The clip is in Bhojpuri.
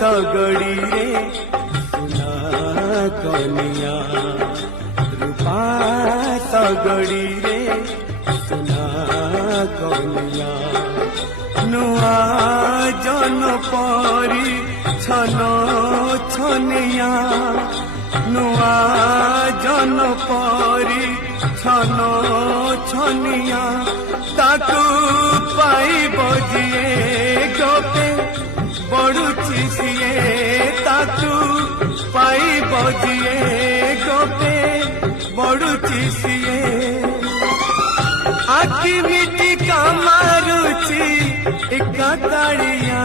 सगड़ी रे सुना कनिया रूपा सगड़ी रे सुना कनिया नुआ जन परी छन छनिया नुआ जन परी छन छनिया ताकू पाई बजिए गोपे बड़ुची सिए ताकू पाई बजिए गोपे बड़ुची सिए आखि मिटी का मारुची एक ताड़िया